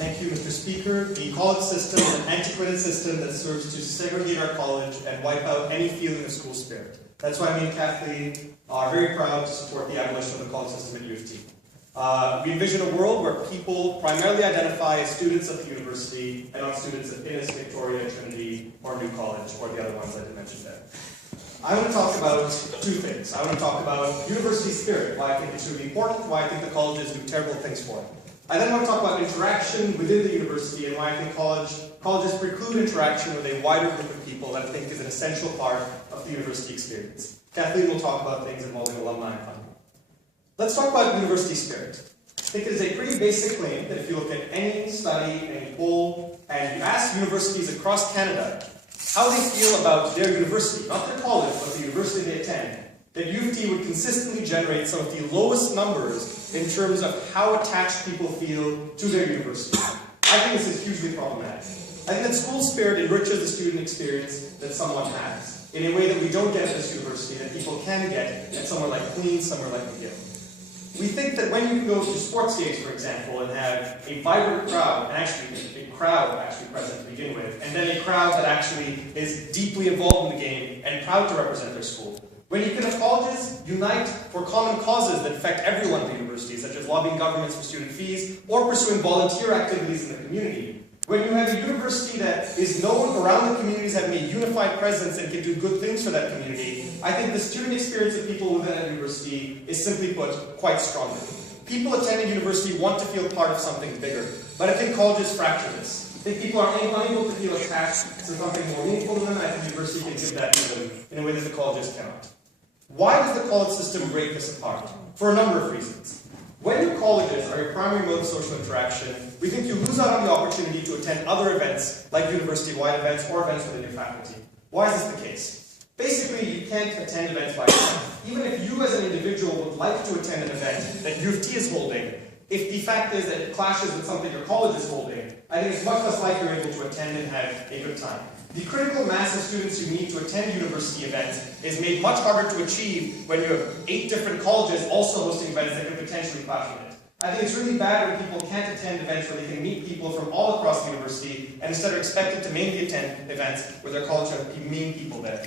Thank you, Mr. Speaker. The college system is an antiquated system that serves to segregate our college and wipe out any feeling of school spirit. That's why me and Kathleen are very proud to support the abolition of the college system at U of T. We envision a world where people primarily identify as students of the university and not students of Innis, Victoria, Trinity, or New College, or the other ones I didn't mention there. I want to talk about two things. I want to talk about university spirit, why I think it's really important, why I think the colleges do terrible things for it. I then want to talk about interaction within the university and why I think colleges preclude interaction with a wider group of people that I think is an essential part of the university experience. Kathleen will talk about things involving alumni and funding. Let's talk about university spirit. I think it is a pretty basic claim that if you look at any study, any poll, and you ask universities across Canada how they feel about their university, not their college, but the university they attend, that U of T would consistently generate some of the lowest numbers in terms of how attached people feel to their university. I think this is hugely problematic. I think that school spirit enriches the student experience that someone has in a way that we don't get at this university, that people can get at somewhere like Queen's, somewhere like McGill. We think that when you go to sports games, for example, and have a vibrant crowd, and actually a crowd present to begin with, and then a crowd that actually is deeply involved in the game and proud to represent their school. When you can have colleges unite for common causes that affect everyone at the university, such as lobbying governments for student fees, or pursuing volunteer activities in the community. When you have a university that is known around the communities having a unified presence and can do good things for that community, I think the student experience of people within a university is simply put quite strongly. People attending university want to feel part of something bigger, but I think colleges fracture this. I think people are unable to feel attached to something more meaningful to them, and I think the university can give that to them in a way that the colleges cannot. Why does the college system break this apart? For a number of reasons. When your colleges are your primary mode of social interaction, we think you lose out on the opportunity to attend other events, like university-wide events or events within your faculty. Why is this the case? Basically, you can't attend events by yourself. Even if you as an individual would like to attend an event that U of T is holding, if the fact is that it clashes with something your college is holding, I think it's much less likely you're able to attend and have a good time. The critical mass of students you need to attend university events is made much harder to achieve when you have 8 different colleges also hosting events that could potentially clash with it. I think it's really bad when people can't attend events where they can meet people from all across the university and instead are expected to mainly attend events where their college have main people there.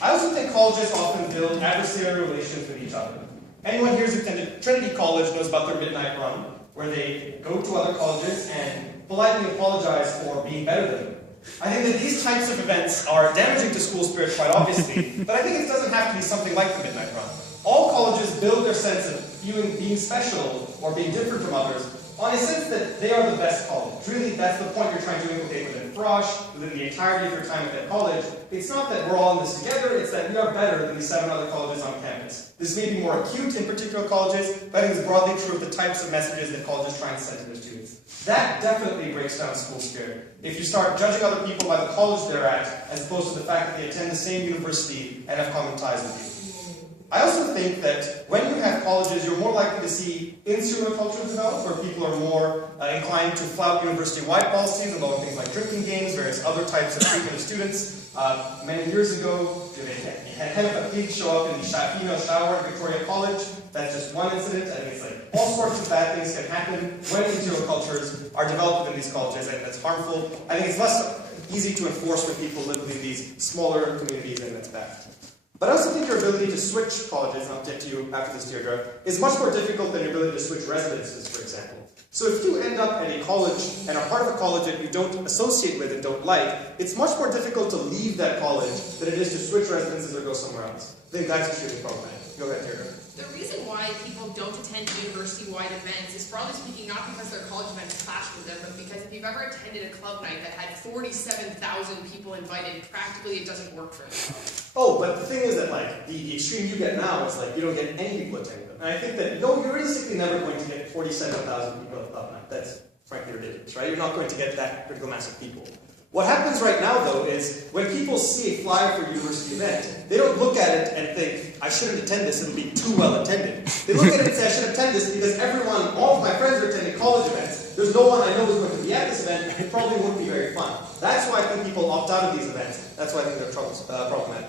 I also think colleges often build adversarial relations with each other. Anyone here who's attended Trinity College knows about their midnight run, where they go to other colleges and politely apologize for being better than them. I think that these types of events are damaging to school spirit quite obviously, but I think it doesn't have to be something like the midnight run. All colleges build their sense of being special or being different from others on a sense that they are the best college. Really, that's the point you're trying to inculcate within Frosh, within the entirety of your time at that college. It's not that we're all in this together, it's that we are better than the 7 other colleges on campus. This may be more acute in particular colleges, but I think it's broadly true of the types of messages that colleges try and send to their students. That definitely breaks down school spirit. If you start judging other people by the college they're at, as opposed to the fact that they attend the same university and have common ties with you. I also think that when you have colleges, you're more likely to see insular culture develop, where people are more inclined to flout university-wide policies involving things like drinking games, various other types of treatment of students. Many years ago, they had kind of a pig show up in the female shower at Victoria College. That's just one incident. I think it's like all sorts of bad things can happen when insular cultures are developed within these colleges, and that's harmful. I think it's less easy to enforce when people live within these smaller communities, and that's bad. But I also think your ability to switch colleges, and I'll get to you after this, Deirdre, is much more difficult than your ability to switch residences, for example. So if you end up at a college and are part of a college that you don't associate with and don't like, it's much more difficult to leave that college than it is to switch residences or go somewhere else. I think that's extremely problematic. Go ahead, Deirdre. The reason why people don't attend university-wide events is, broadly speaking, not because their college events clash with them, but because if you've ever attended a club night that had 47,000 people invited, practically it doesn't work for them. Oh, but the thing is that, like, the extreme you get now is, like, you don't get any people attending them. And I think that, no, you're realistically never going to get 47,000 people at a club night. That's frankly ridiculous, right? You're not going to get that critical mass of people. What happens right now, though, is when people see a flyer for a university event, they don't look at it and think, I shouldn't attend this, it'll be too well attended. They look at it and say, I should attend this because all of my friends are attending college events. There's no one I know who's going to be at this event, it probably won't be very fun. That's why I think people opt out of these events. That's why I think they're problematic.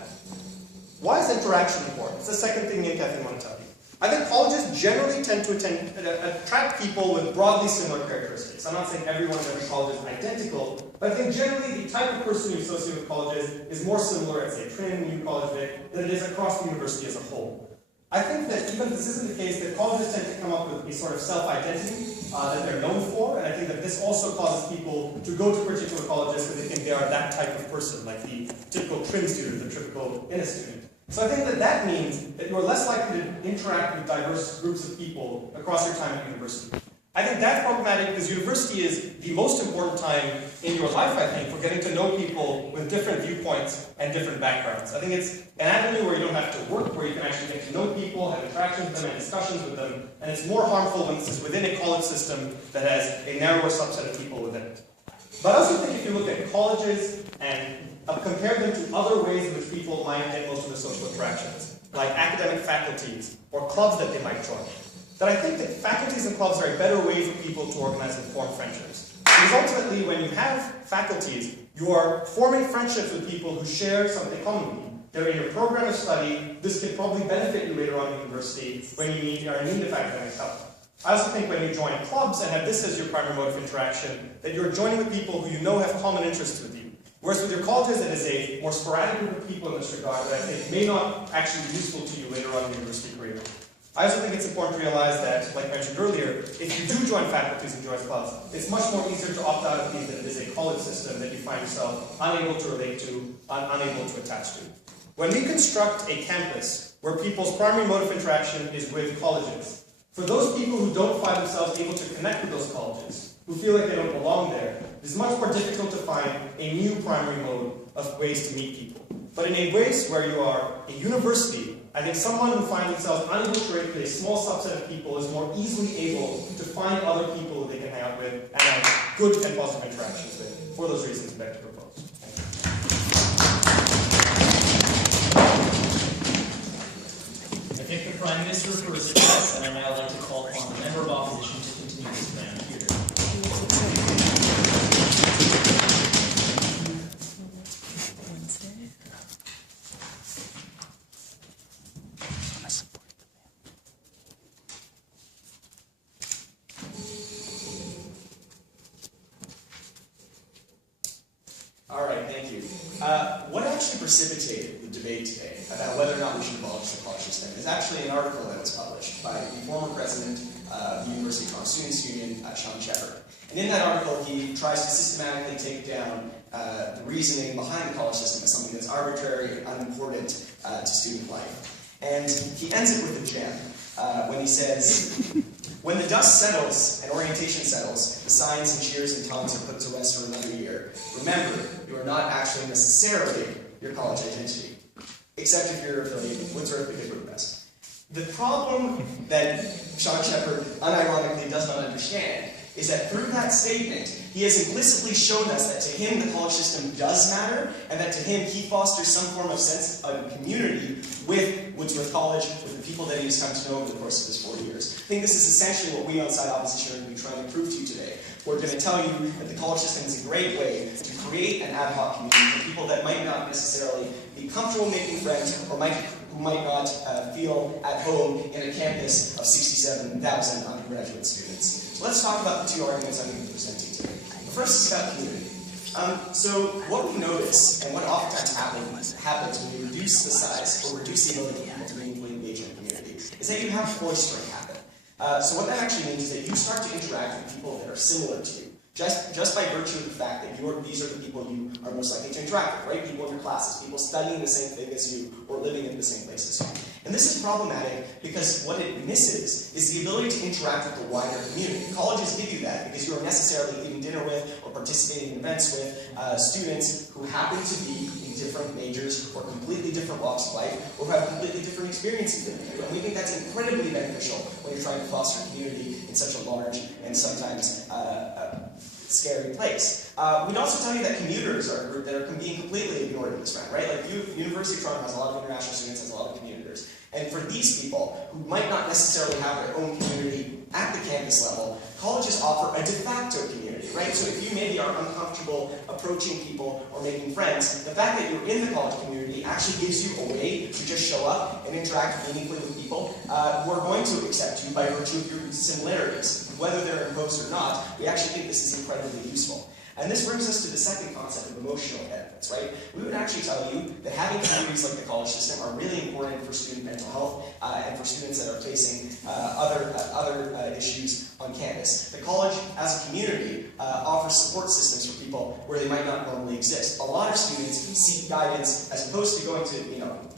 Why is interaction important? It's the second thing me and Kathleen want to tell you. I think colleges generally tend to attract people with broadly similar characteristics. I'm not saying everyone in every college is identical, but I think generally the type of person you associate with colleges is more similar at, say, Trin, New College Vic, than it is across the university as a whole. I think that even if this isn't the case, that colleges tend to come up with a sort of self-identity that they're known for, and I think that this also causes people to go to particular colleges because they think they are that type of person, like the typical Trin student, the typical Innis student. So I think that that means that you're less likely to interact with diverse groups of people across your time at university. I think that's problematic because university is the most important time in your life, I think, for getting to know people with different viewpoints and different backgrounds. I think it's an avenue where you don't have to work, where you can actually get to know people, have interactions with them, and discussions with them, and it's more harmful when it's within a college system that has a narrower subset of people within it. But I also think if you look at colleges and compare them to other ways in which people might get most of their social interactions, like academic faculties or clubs that they might join, that I think that faculties and clubs are a better way for people to organize and form friendships. Because ultimately, when you have faculties, you are forming friendships with people who share something common with you. They're in your program of study. This can probably benefit you later on in university when you are in need of academic help. I also think when you join clubs and have this as your primary mode of interaction, that you're joining with people who you know have common interests with you. Whereas with your colleges, it is a more sporadic group of people in this regard that I think may not actually be useful to you later on in your university career. I also think it's important to realize that, like mentioned earlier, if you do join faculties and join clubs, it's much more easier to opt out of these than it is a college system that you find yourself unable to relate to, unable to attach to. When we construct a campus where people's primary mode of interaction is with colleges, for those people who don't find themselves able to connect with those colleges, who feel like they don't belong there, it's much more difficult to find a new primary mode of ways to meet people. But in a place where you are a university, I think someone who finds themselves unable to relate to a small subset of people is more easily able to find other people they can hang out with and have good and positive interactions with. For those reasons, I beg to propose. I think the Prime Minister refers to this, and I'd now like to call upon the Member of Opposition to continue this plan. Deirdre. All right, thank you. What actually precipitated the debate today about whether or not we should abolish the college system is actually an article that was published by the former president of the University of Toronto Students' Union, Sean Shepherd. And in that article, he tries to systematically take down the reasoning behind the college system as something that's arbitrary and unimportant to student life. And he ends it with a gem when he says, "When the dust settles and orientation settles, the signs and cheers and taunts are put to rest for another year. Remember, you are not actually necessarily your college identity, except if you're affiliated with Woodsworth because we're the best." The problem that Sean Shepherd unironically does not understand is that through that statement, he has implicitly shown us that to him the college system does matter, and that to him he fosters some form of sense of community with Woodsworth College, with the people that he has come to know over the course of his 4 years. I think this is essentially what we outside opposition are going to be trying to prove to you today. We're going to tell you that the college system is a great way to create an ad hoc community for people that might not necessarily be comfortable making friends, or who might not feel at home in a campus of 67,000 undergraduate students. So let's talk about the two arguments I'm going to present to you today. The first is about community. So what we notice, and what oftentimes happens when you reduce the size or reduce the ability of people to meaningfully engage in a community, is that you have cloistering happen. So what that actually means is that you start to interact with people that are similar to you, just by virtue of the fact that these are the people you are most likely to interact with, right? People in your classes, people studying the same thing as you, or living in the same place as you. And this is problematic because what it misses is the ability to interact with the wider community. Colleges give you that because you are necessarily eating dinner with or participating in events with students who happen to be in different majors or completely different walks of life, or who have completely different experiences than you. And we think that's incredibly beneficial when you're trying to foster community in such a large and sometimes scary place. We'd also tell you that commuters are a group that are being completely ignored in this round, right? Like University of Toronto has a lot of international students, has a lot of commuters. And for these people, who might not necessarily have their own community at the campus level, colleges offer a de facto community, right? So if you maybe are uncomfortable approaching people or making friends, the fact that you're in the college community actually gives you a way to just show up and interact meaningfully with people who are going to accept you by virtue of your similarities. Whether they're imposed or not, we actually think this is incredibly useful. And this brings us to the second concept of emotional benefits, right? We would actually tell you that having communities like the college system are really important for student mental health and for students that are facing other issues on campus. The college, as a community, offers support systems for people where they might not normally exist. A lot of students seek guidance as opposed to going to,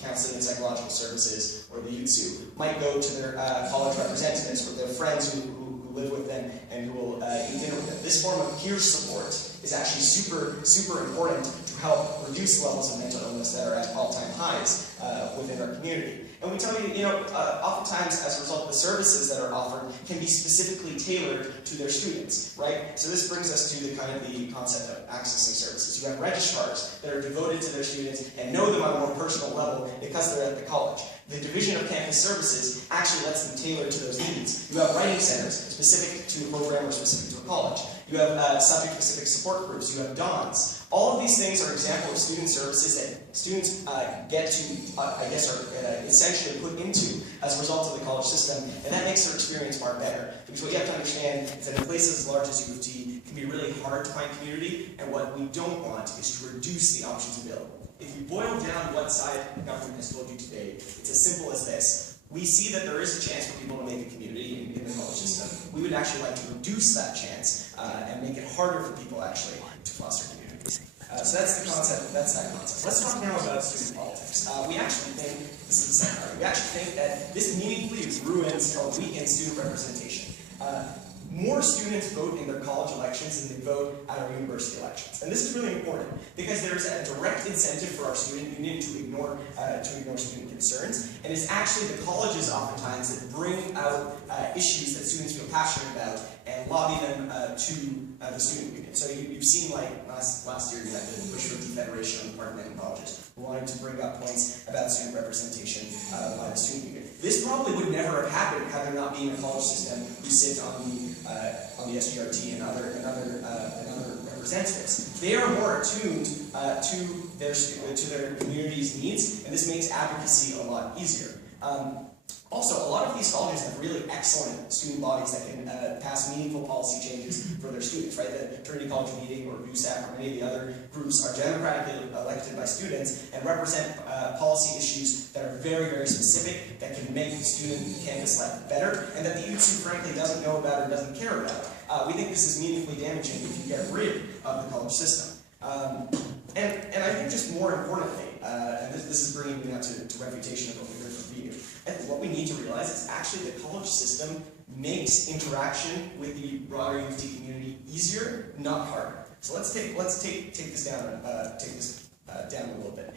counseling and psychological services or the UTSU, might go to their college representatives or their friends who live with them and who will eat dinner with them. This form of peer support is actually super important to help reduce levels of mental illness that are at all-time highs within our community. And we tell you, oftentimes as a result, the services that are offered can be specifically tailored to their students, right? So this brings us to the concept of accessing services. You have registrars that are devoted to their students and know them on a more personal level because they're at the college. The Division of Campus Services actually lets them tailor to those needs. You have writing centers specific to a program or specific to a college. You have subject-specific support groups. You have DONs. All of these things are examples of student services that students get to, are essentially put into as a result of the college system, and that makes their experience far better. Because what you have to understand is that in places as large as U of T, it can be really hard to find community, and what we don't want is to reduce the options available. If you boil down what side the government has told you today, it's as simple as this. We see that there is a chance for people to make a community in the college system. We would actually like to reduce that chance and make it harder for people actually to foster communities. So that's the concept. That's that concept. Let's talk now about student politics. We actually think, this is the second part, we actually think that this meaningfully ruins or weakens student representation. More students vote in their college elections than they vote at our university elections. And this is really important because there's a direct incentive for our student union to ignore student concerns. And it's actually the colleges oftentimes that bring out issues that students feel passionate about and lobby them to the student union. So you've seen, like last year, you had the push for defederation on the part of many colleges who wanted to bring up points about student representation by the student union. This probably would never have happened had there not been a college system who sit on the SGRT and other representatives. They are more attuned to their community's needs, and this makes advocacy a lot easier. Also, a lot of these colleges have really excellent student bodies that can pass meaningful policy changes for their students, right? The Trinity College Meeting or USAC or many of the other groups are democratically elected by students and represent policy issues that are very, very specific, that can make the student campus life better, and that the UTSU frankly doesn't know about or doesn't care about. We think this is meaningfully damaging if you get rid of the college system. And I think just more importantly, and this is bringing me now to refutation of what we heard from Veenu, I think what we need to realize is actually the college system makes interaction with the broader U of T community easier, not harder. So let's take this down a little bit.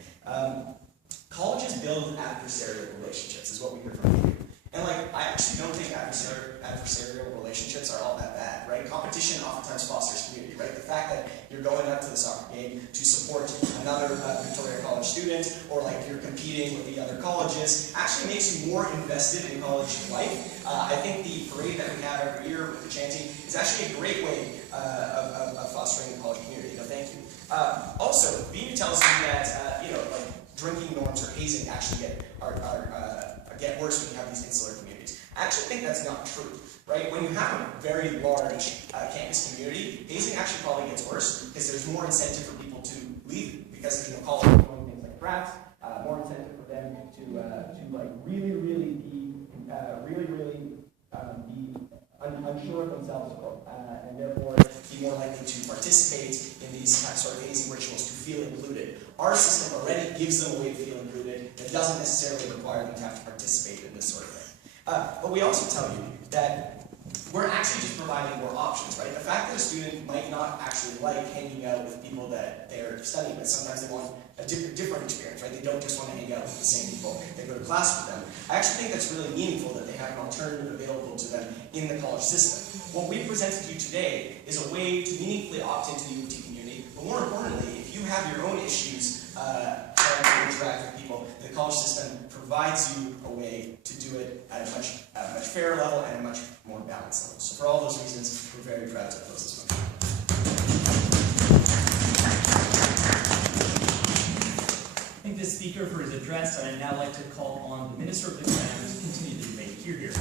Colleges build adversarial relationships, is what we heard from Veenu. And I actually don't think adversarial relationships are all that bad, right? Competition oftentimes fosters community, right? The fact that you're going up to the soccer game to support another Victoria College student, or you're competing with the other colleges, actually makes you more invested in college life. I think the parade that we have every year with the chanting is actually a great way of fostering the college community. No, thank you. Also, Veenu tells you that drinking norms or hazing actually get worse when you have these insular communities. I actually think that's not true, right? When you have a very large campus community, hazing actually probably gets worse because there's more incentive for people to leave because there's no college doing things like crafts, more incentive for them to really be unsure of themselves, and therefore be more likely to participate in these sort of hazing rituals to feel included. Our system already gives them a way to feel included. It doesn't necessarily require them to have to participate in this sort of thing. But we also tell you that we're actually just providing more options, right? The fact that a student might not actually like hanging out with people that they're studying with, sometimes they want a different experience, right? They don't just want to hang out with the same people they go to class with them. I actually think that's really meaningful that they have an alternative available to them in the college system. What we presented to you today is a way to meaningfully opt into the UT community, but more importantly, if you have your own issues trying to interact with people, the college system provides you a way to do it at a much fairer level and a much more balanced level. So for all those reasons, we're very proud to oppose this motion. Thank the speaker for his address, and I'd now like to call on the Minister of Exam to continue the debate. Here.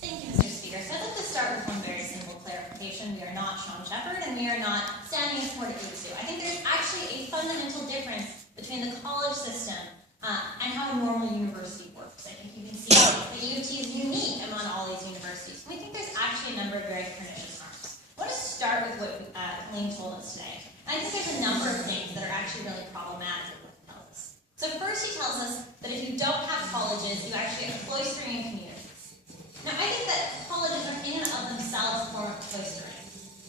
Thank you, Mr. Speaker. So I'd like to start with one very simple clarification. We are not Sean Shepherd, and we are not standing in support of U2. I think there's actually a fundamental difference between the college system and how a normal university works. I think you can see that UT is unique among all these universities. We think there's actually a number of very pernicious harms. I want to start with what Kaleem told us today. And I think there's a number of things that are actually really problematic with what he tells us. So first he tells us that if you don't have colleges, you actually have cloistering in communities. Now I think that colleges are in and of themselves a form of cloistering.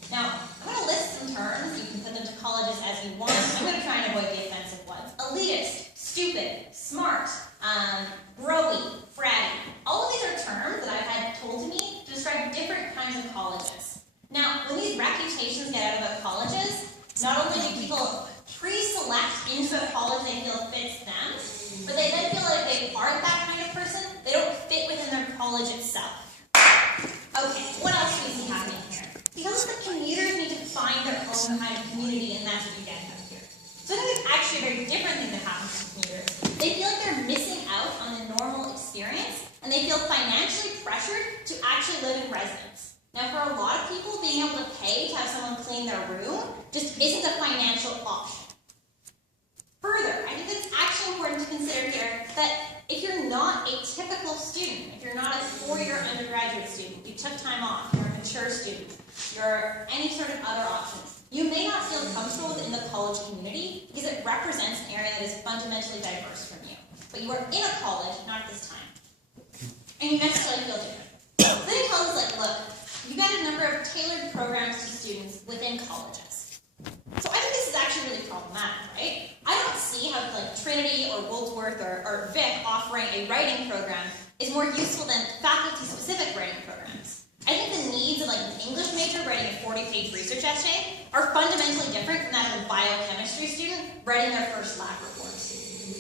Now, I'm going to list some terms. You can put them to colleges as you want. I'm going to try and avoid the offensive ones. Elitist, stupid, smart, broy, fratty. All of these are terms that I've had told to me to describe different kinds of colleges. Now, when these reputations get out about colleges, not only do people pre-select into a college they feel fits them, but they then feel like they aren't that kind of person. They don't fit within their college itself. Okay, what else do we see happening here? Because the commuters need to find their own kind of community, and that's what you get out here. So I think there's actually a very different thing that happens to commuters. They feel like they're missing out on the normal experience, and they feel financially pressured to actually live in residence. Now, for a lot of people, being able to pay to have someone clean their room just isn't a financial option. Further, I think it's actually important to consider here that if you're not a typical student, if you're not a four-year undergraduate student, you took time off, you're a mature student, you're any sort of other options, you may not feel comfortable within the college community because it represents an area that is fundamentally diverse from you. But you are in a college, not at this time. And you necessarily feel different. Then he tells us, like, look, you got a number of tailored programs to students within colleges. So I think this is actually really problematic, right? I don't see how like Trinity or Woolsworth or Vic offering a writing program is more useful than faculty-specific writing programs. I think the needs of like an English major writing a 40-page research essay are fundamentally different from that of a biochemistry student writing their first lab report.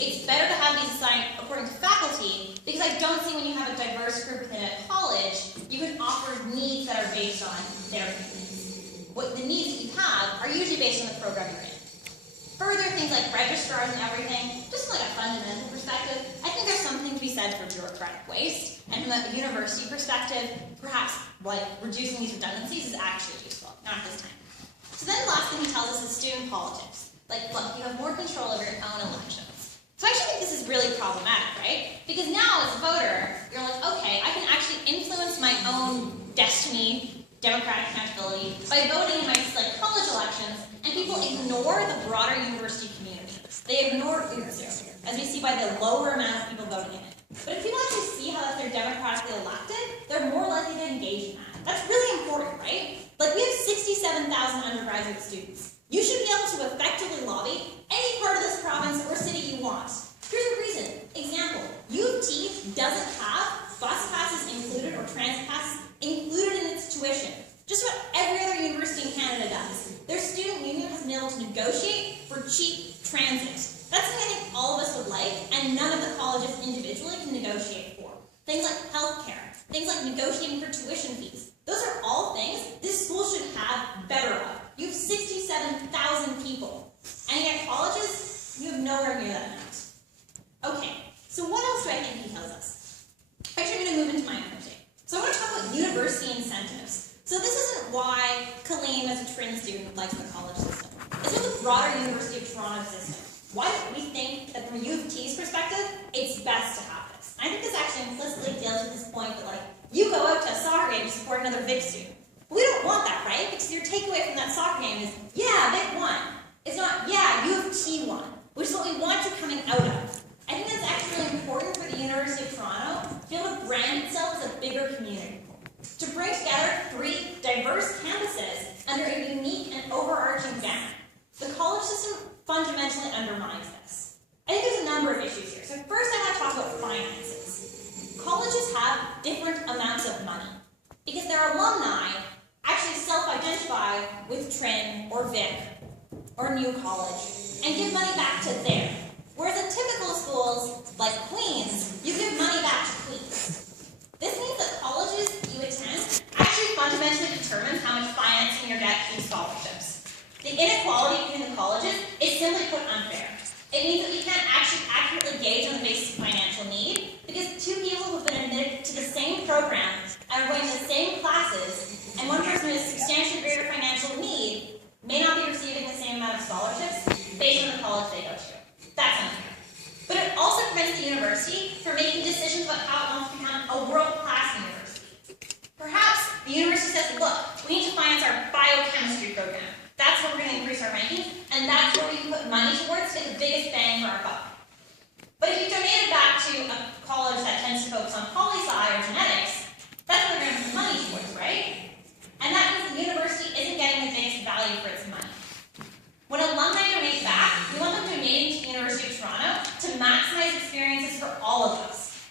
It's better to have these assigned according to faculty because I don't see when you have a diverse group within a college, you can offer needs that are based on their needs. What the needs that you have are usually based on the program you're in. Further, things like registrars and everything, just from like a fundamental perspective, I think there's something to be said for bureaucratic waste, and from a university perspective, perhaps like reducing these redundancies is actually useful, not at this time. So then the last thing he tells us is student politics. Like, look, you have more control over your own elections. So I actually think this is really problematic, right? Because now as a voter, you're like, okay, I can actually influence my own destiny, democratic accountability, by voting in my like college elections, and people ignore the broader university community. They ignore UT, as we see by the lower amount of people voting in it. But if people actually see how they're democratically elected, they're more likely to engage in that. That's really important, right? Like, we have 67,000 undergraduate students. You should be able to effectively lobby any part of this province or city you want. Here's the reason. Example, UT doesn't have bus passes included or transit passes included in its tuition. Just what every other university in Canada does. Their student union has been able to negotiate for cheap transit. That's something I think all of us would like, and none of the colleges individually can negotiate for. Things like healthcare, things like negotiating for tuition fees. Those are all things this school should have better of. You have 67,000 people. And yet colleges, you have nowhere near that amount. Okay, so what else do I think he tells us? Actually, I'm going to move into my own thing. So I want to talk about university incentives. So this isn't why Kaleem, as a Trin student, likes the college system. It's what the broader University of Toronto system. Why do we think that from U of T's perspective, it's best to have this? And I think this actually implicitly deals with this point that, like, you go out to a soccer game to support another Vic student. We don't want that, right? Because your takeaway from that soccer game is, yeah, Vic won. It's not, yeah, U of T won, which is what we want you coming out of. I think that's actually really important for the University of Toronto to be able to brand itself as a bigger community. To bring together 3 diverse campuses under a unique and overarching banner. The college system fundamentally undermines this. I think there's a number of issues here. So first I want to talk about finances. Colleges have different amounts of money because their alumni actually self-identify with Trin or Vic or New College and give money back to them. Whereas in typical schools like Queen's, you give money back to Queen's. This means that colleges you attend actually fundamentally determines how much financing you're getting through scholarships. The inequality between the colleges is simply put unfair. It means that we can't actually accurately gauge on the basis of financial need because 2 people who've been admitted to the same program and are going to the same classes, and one person who has substantially greater financial need may not be receiving the same amount of scholarships based on the college they go to. That's unfair. But it also prevents the university from making decisions about how it wants to become a world-class university. Perhaps the university says, look, we need to finance our biochemistry program. That's where we're going to increase our rankings, and that's where we can put money towards to get the biggest bang for our buck. But if you donate it back to a college that tends to focus on poli-sci or genetics, that's what we're going to put money towards, right? And that means the university isn't getting the biggest value for its money. When alumni donate back, we want them donating to the University of Toronto to maximize experiences for all of us.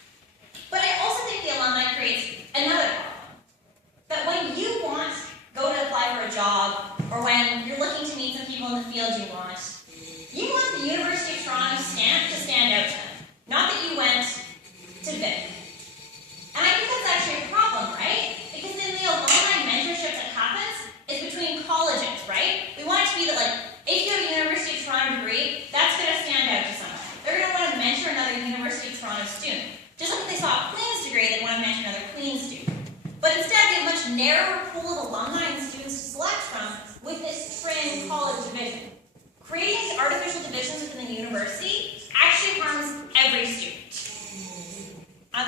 But I also think the alumni creates another problem. That when you go to apply for a job, or when you're looking to meet some people in the field you want the University of Toronto stamp to stand out to them. Not that you went to Vic. And I think that's actually a problem, right? Because in the alumni mentorship that happens is between colleges, right? We want it to be that, like, if you have a University of Toronto degree, that's going to stand out to someone. They're going to want to mentor another University of Toronto student. Just like if they saw a Queen's degree, they want to mentor another Queen's student. But instead, we have a much narrower pool of alumni and students to select from with this Trin college division. Creating these artificial divisions within the university actually harms every student.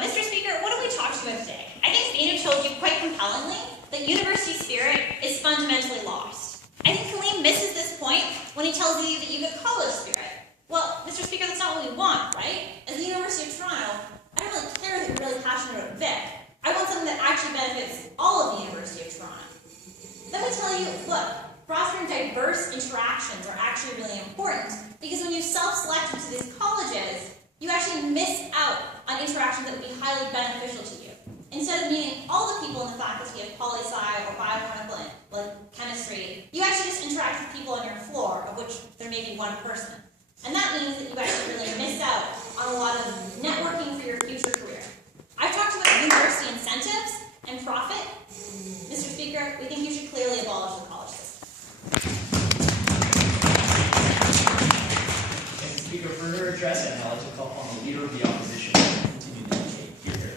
Mr. Speaker, what have we talked about today? I think Veenu told you quite compellingly that university spirit is fundamentally lost. I think Kaleem misses this point when he tells you that you get college spirit. Well, Mr. Speaker, that's not what we want, right? As the University of Toronto, I don't really care that you're really passionate about Vic. I want something that actually benefits all of the University of Toronto. Let me tell you, look, fostering diverse interactions are actually really important because when you self-select into these colleges, you actually miss out on interactions that would be highly beneficial to you. Instead of meeting all the people in the faculty of poli-sci or biochemical like chemistry, you actually just interact with people on your floor, of which there may be one person. And that means that you actually really miss out on a lot of networking for your future career. I've talked about university incentives and profit. Mr. Speaker, we think you should clearly abolish the college system. Thank you, Speaker, for her address, and I'd like to call upon the Leader of the Opposition to continue the debate. Deirdre.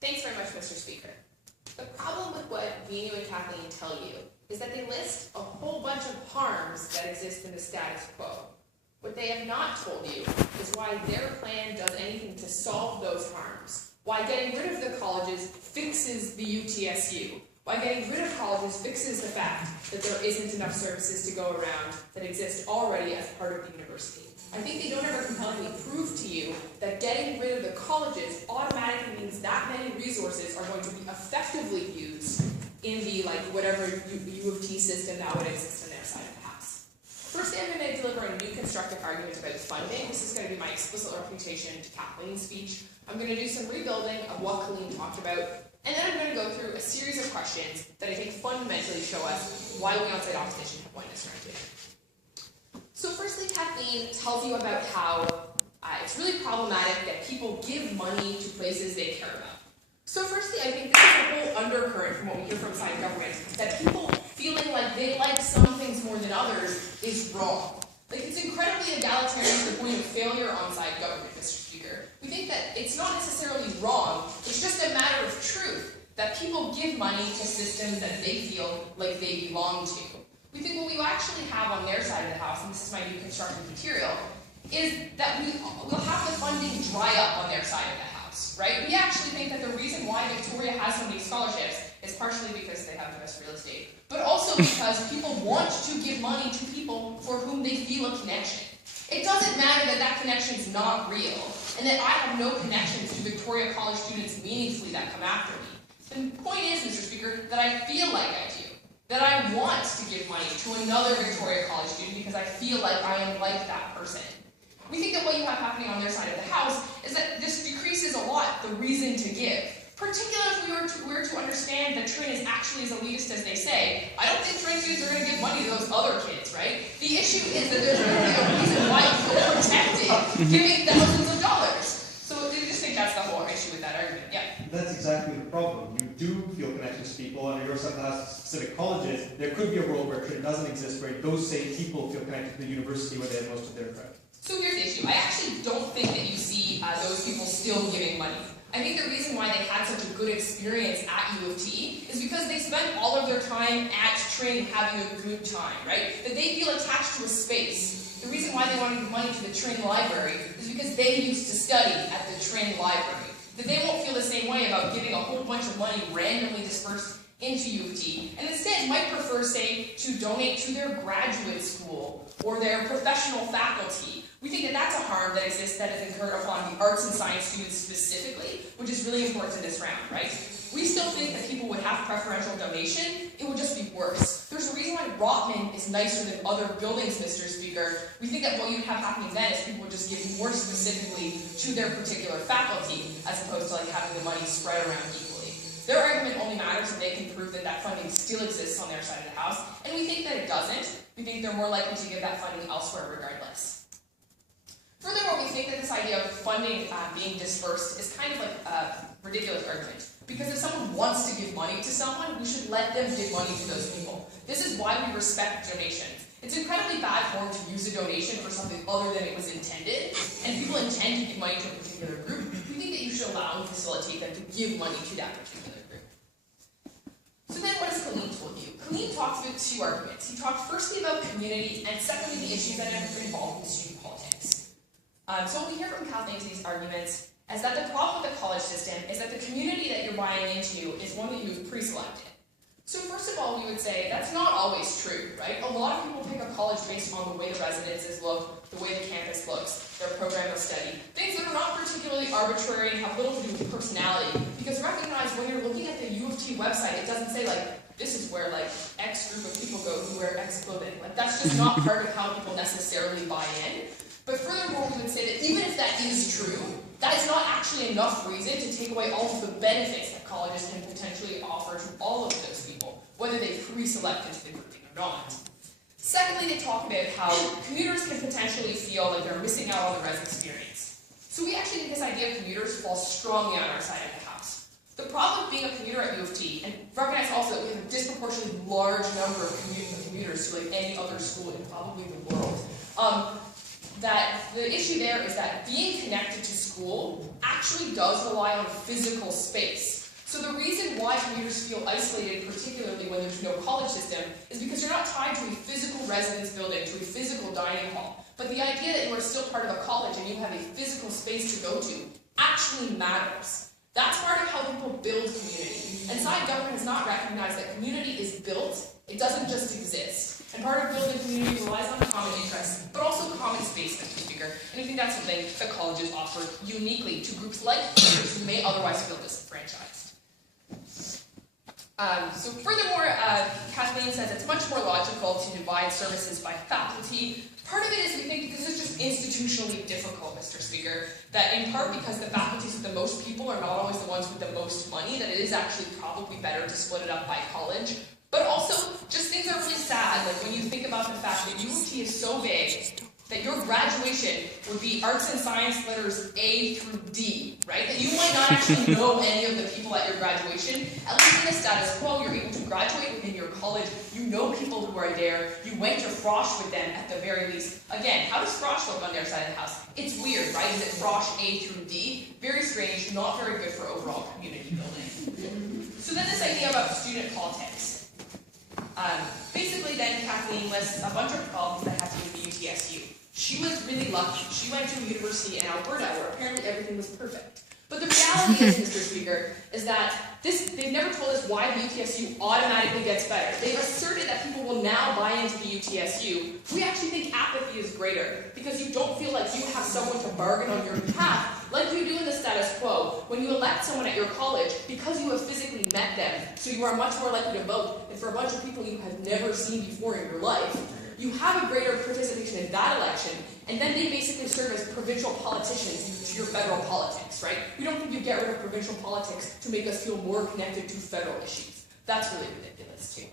Thanks very much, Mr. Speaker. The problem with what Veenu and Kathleen tell you is that they list a whole bunch of harms that exist in the status quo. What they have not told you is why their plan does anything to solve those harms. Why getting rid of the colleges fixes the UTSU. Why getting rid of colleges fixes the fact that there isn't enough services to go around that exist already as part of the university. I think they don't ever compellingly prove to you that getting rid of the colleges automatically means that many resources are going to be effectively used in the, whatever U of T system that would exist on their side of the house. First, I'm going to deliver a new constructive argument about funding. This is going to be my explicit refutation to Kathleen's speech. I'm going to do some rebuilding of what Kaleem talked about, And then I'm going to go through a series of questions that I think fundamentally show us why we onsite opposition have won this round. So firstly, Kathleen tells you about how it's really problematic that people give money to places they care about. So firstly, I think this is a whole undercurrent from what we hear from side government, that people feeling like they like some things more than others is wrong. Like, it's incredibly egalitarian to the point of failure on side government, Mr. Speaker. We think that it's not necessarily wrong, it's just a matter of truth, that people give money to systems that they feel like they belong to. We think what we actually have on their side of the house, and this is my new constructive material, is that we'll have the funding dry up on their side of the house, right? We actually think that the reason why Victoria has so many scholarships is partially because they have the best real estate, but also because people want to give money to people for whom they feel a connection. It doesn't matter that that connection is not real, and that I have no connections to Victoria College students meaningfully that come after me. The point is, Mr. Speaker, that I feel like I do. That I want to give money to another Victoria College student because I feel like I am like that person. We think that what you have happening on their side of the house is that this decreases a lot the reason to give. Particularly if we were to understand that Trin is actually as elitist as they say. I don't think Trin students are going to give money to those other kids, right? The issue is that there's really a reason why you feel protected giving thousands of dollars. So I just think that's the whole issue with that argument. Yeah. That's exactly the problem. You do feel connected to people, and your side has specific colleges. There could be a world where Trin doesn't exist, where those same people feel connected to the university where they have most of their credit. So here's the issue. I actually don't think that you see those people still giving money. I think the reason why they had such a good experience at U of T is because they spent all of their time at Trin having a good time, right? That they feel attached to a space. The reason why they want to give money to the Trin library is because they used to study at the Trin library. That they won't feel the same way about giving a whole bunch of money randomly dispersed into U of T, and instead might prefer, say, to donate to their graduate school or their professional faculty. We think that that's a harm that exists that is incurred upon the arts and science students specifically, which is really important in this round, right? We still think that people would have preferential donation, it would just be worse. There's a reason why Rotman is nicer than other buildings, Mr. Speaker. We think that what you'd have happening then is people would just give more specifically to their particular faculty, as opposed to like having the money spread around equally. Their argument only matters if they can prove that that funding still exists on their side of the house, and we think that it doesn't. We think they're more likely to give that funding elsewhere regardless. Furthermore, we think that this idea of funding being dispersed is kind of like a ridiculous argument. Because if someone wants to give money to someone, we should let them give money to those people. This is why we respect donations. It's incredibly bad form to use a donation for something other than it was intended, and people intend to give money to a particular group. We think that you should allow and facilitate them to give money to that particular group. So then what has Kaleem told you? Kaleem talked about two arguments. He talked firstly about community, and secondly the issues that are involved in student politics. So what we hear from Kathleen to these arguments is that the problem with the college system is that the community that you're buying into is one that you've pre-selected. So first of all, we would say that's not always true, right? A lot of people pick a college based on the way the residences look, the way the campus looks, their program of study. Things that are not particularly arbitrary and have little to do with personality. Because recognize when you're looking at the U of T website, it doesn't say like, this is where like X group of people go who wear X clothing. Like that's just not part of how people necessarily buy in. But furthermore, we would say that even if that is true, that is not actually enough reason to take away all of the benefits that colleges can potentially offer to all of those people, whether they pre-selected the grouping or not. Secondly, they talk about how commuters can potentially feel like they're missing out on the res experience. So we actually think this idea of commuters falls strongly on our side of the house. The problem with being a commuter at U of T, and recognize also that we have a disproportionately large number of commuters to like any other school in probably the world, that the issue there is that being connected to school actually does rely on physical space. So the reason why commuters feel isolated, particularly when there's no college system, is because you're not tied to a physical residence building, to a physical dining hall. But the idea that you are still part of a college and you have a physical space to go to actually matters. That's part of how people build community. And side government has not recognized that community is built, it doesn't just exist. And part of building community relies on common interests, but also common space, Mr. Speaker. And I think that's something that colleges offer uniquely to groups like commuters who may otherwise feel disenfranchised. So furthermore, Kathleen says it's much more logical to divide services by faculty. Part of it is we think because it's just institutionally difficult, Mr. Speaker, that in part because the faculties with the most people are not always the ones with the most money, that it is actually probably better to split it up by college. But also, just things are really sad, like when you think about the fact that U of T is so big that your graduation would be arts and science letters A through D, right? That you might not actually know any of the people at your graduation. At least in the status quo, you're able to graduate within your college. You know people who are there. You went to Frosh with them at the very least. Again, how does Frosh look on their side of the house? It's weird, right? Is it Frosh A through D? Very strange, not very good for overall community building. So then this idea about student politics. Basically then Kathleen lists a bunch of problems that have to do with the UTSU. She was really lucky. She went to a university in Alberta where apparently everything was perfect. But the reality is, Mr. Speaker, is that they've never told us why the UTSU automatically gets better. They've asserted that people will now buy into the UTSU. We actually think apathy is greater because you don't feel like you have someone to bargain on your behalf like you do in the status quo. When you elect someone at your college, because you have physically met them, so you are much more likely to vote than for a bunch of people you have never seen before in your life, you have a greater participation in that election, and then they basically serve as provincial politicians to your federal politics, right? We don't think you get rid of provincial politics to make us feel more connected to federal issues. That's really ridiculous, too.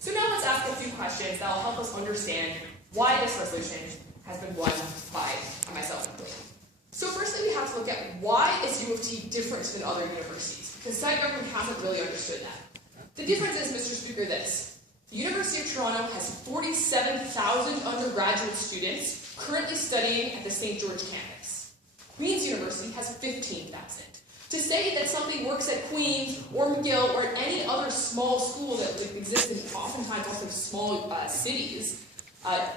So now let's ask a few questions that will help us understand why this resolution has been won by myself included. So firstly, we have to look at why is U of T different than other universities, because state government hasn't really understood that. The difference is, Mr. Speaker, this. The University of Toronto has 47,000 undergraduate students currently studying at the St. George campus. Queen's University has 15,000. To say that something works at Queen's or McGill or at any other small school that exists in oftentimes also small cities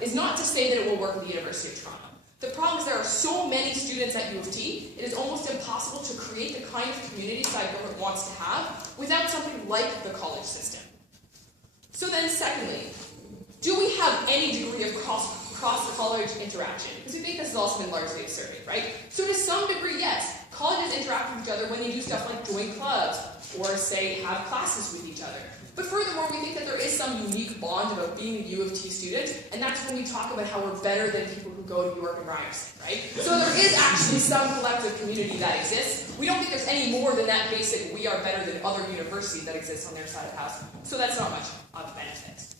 is not to say that it will work at the University of Toronto. The problem is there are so many students at U of T, it is almost impossible to create the kind of community side government wants to have without something like the college system. So then secondly, do we have any degree of cross-college interaction? Because we think this has also been largely asserted, right? So to some degree, yes. Colleges interact with each other when they do stuff like join clubs or, say, have classes with each other. But furthermore, we think that there is some unique bond about being a U of T student, and that's when we talk about how we're better than people who go to York and Ryerson, right? So there is actually some collective community that exists. We don't think there's any more than that basic we are better than other universities that exists on their side of the house. So that's not much of a benefit.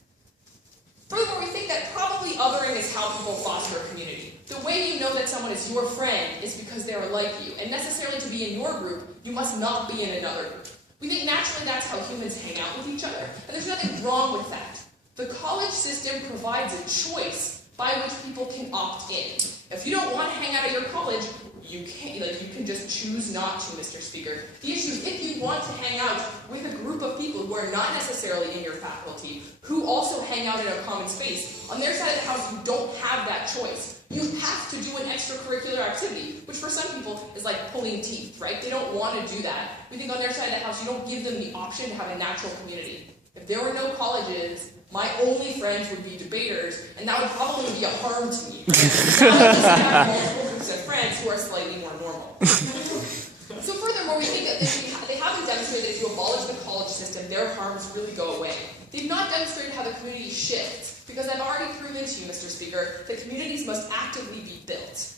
Furthermore, we think that probably othering is how people foster a community. The way you know that someone is your friend is because they are like you, and necessarily to be in your group, you must not be in another group. We think naturally that's how humans hang out with each other, and there's nothing wrong with that. The college system provides a choice by which people can opt in. If you don't want to hang out at your college, you can just choose not to, Mr. Speaker. The issue is if you want to hang out with a group of people who are not necessarily in your faculty, who also hang out in a common space, on their side of the house you don't have that choice. You have to do an extracurricular activity, which for some people is like pulling teeth, right? They don't want to do that. We think on their side of the house you don't give them the option to have a natural community. If there were no colleges, my only friends would be debaters, and that would probably be a harm to me. So I would just have multiple groups of friends who are slightly more normal. So furthermore, we think that they haven't demonstrated that if you abolish the college system, their harms really go away. They've not demonstrated how the community shifts, because I've already proven to you, Mr. Speaker, that communities must actively be built.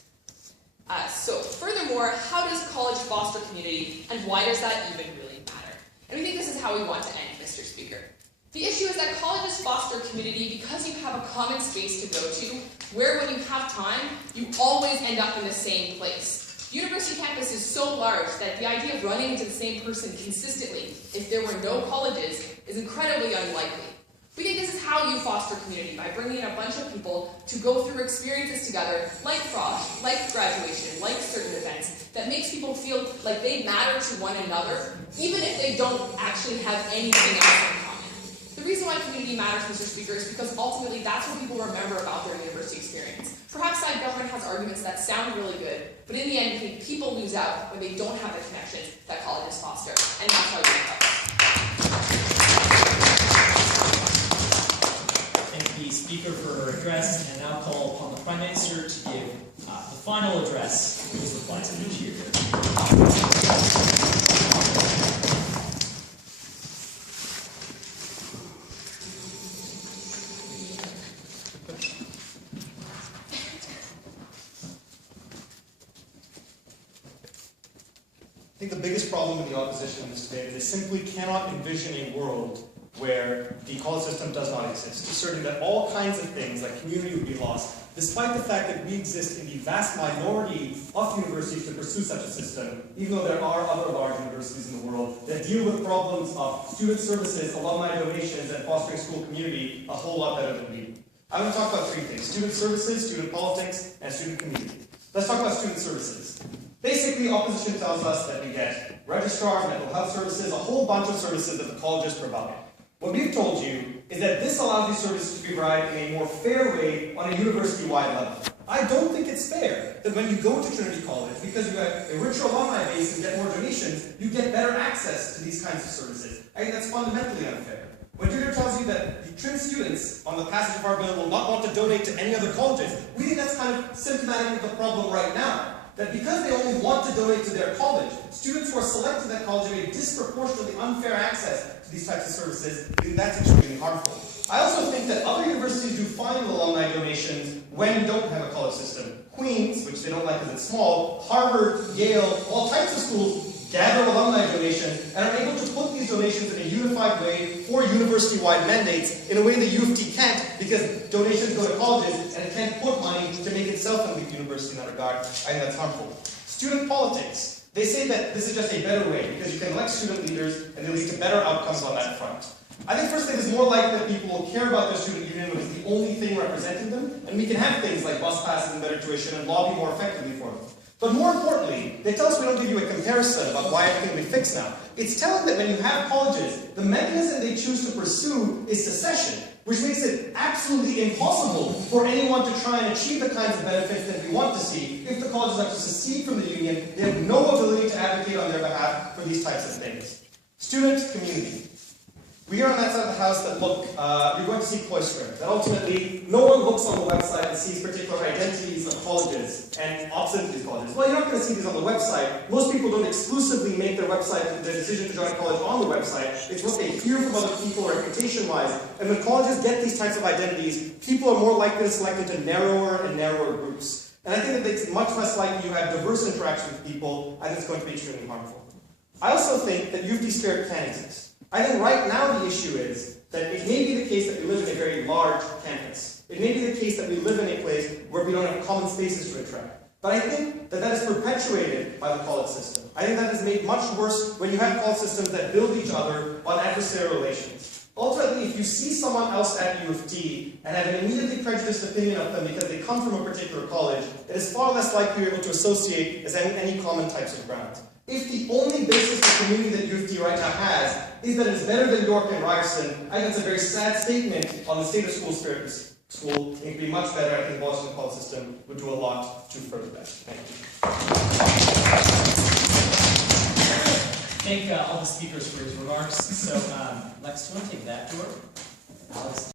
So furthermore, how does college foster community, and why does that even really matter? And we think this is how we want to end, Mr. Speaker. The issue is that colleges foster community because you have a common space to go to, where when you have time, you always end up in the same place. The university campus is so large that the idea of running into the same person consistently, if there were no colleges, is incredibly unlikely. We think this is how you foster community, by bringing in a bunch of people to go through experiences together, like Frosh, like graduation, like certain events, that makes people feel like they matter to one another, even if they don't actually have anything else in common. The reason why community matters, Mr. Speaker, is because ultimately that's what people remember about their university experience. Perhaps side government has arguments that sound really good, but in the end, we think people lose out when they don't have the connections that colleges foster, and that's why we help. Thank the Speaker for her address, and I now call upon the Prime Minister to give the final address to his reply to the Chair. think the biggest problem with the opposition in this debate is they simply cannot envision a world where the college system does not exist, asserting that all kinds of things like community would be lost, despite the fact that we exist in the vast minority of universities to pursue such a system, even though there are other large universities in the world that deal with problems of student services, alumni donations, and fostering school community a whole lot better than we do. I'm going to talk about three things: student services, student politics, and student community. Let's talk about student services. Basically, opposition tells us that we get registrars, mental health services, a whole bunch of services that the colleges provide. What we've told you is that this allows these services to be provided in a more fair way on a university-wide level. I don't think it's fair that when you go to Trinity College, because you have a richer alumni base and get more donations, you get better access to these kinds of services. I think that's fundamentally unfair. When Deirdre tells you that the Trin students on the passage of our bill will not want to donate to any other colleges, we think that's kind of symptomatic of the problem right now. That because they only want to donate to their college, students who are selected that college have a disproportionately unfair access to these types of services. I think that's extremely harmful. I also think that other universities do fine alumni donations when you don't have a college system. Queens, which they don't like because it's small, Harvard, Yale, all types of schools gather alumni donations and are able to put these donations in a unified way for university-wide mandates in a way that U of T can't, because donations go to colleges and it can't put money to make itself a lead university in that regard. I think that's harmful. Student politics. They say that this is just a better way because you can elect student leaders and they lead to better outcomes on that front. I think first thing is more likely that people will care about their student union when it's the only thing representing them, and we can have things like bus passes and better tuition and lobby more effectively for them. But more importantly, they tell us we don't give you a comparison about why everything will be fixed now. It's telling that when you have colleges, the mechanism they choose to pursue is secession, which makes it absolutely impossible for anyone to try and achieve the kinds of benefits that we want to see. If the colleges are to secede from the union, they have no ability to advocate on their behalf for these types of things. Student community. We are on that side of the house that look, you're going to see cloistering. That ultimately, no one looks on the website and sees particular identities of colleges and opts into these colleges. Well, you're not going to see these on the website. Most people don't exclusively make their decision to join a college on the website. It's what they hear from other people reputation-wise. And when colleges get these types of identities, people are more likely to select into narrower and narrower groups. And I think that it's much less likely you have diverse interaction with people, and it's going to be extremely harmful. I also think that U of T spirit can exist. I think right now the issue is that it may be the case that we live in a very large campus. It may be the case that we live in a place where we don't have common spaces to attract. But I think that that is perpetuated by the college system. I think that is made much worse when you have college systems that build each other on adversarial relations. Ultimately, if you see someone else at U of T and have an immediately prejudiced opinion of them because they come from a particular college, it is far less likely you're able to associate as any common types of ground. If the only basis for community that U of T right now has is that it's better than York and Ryerson, I think that's a very sad statement on the state of school spirit in school. It could be much better. I think abolishing the college system would do a lot to further that. Thank you. Thank all the speakers for his remarks. So, Lex, do you want to take that door? Alex.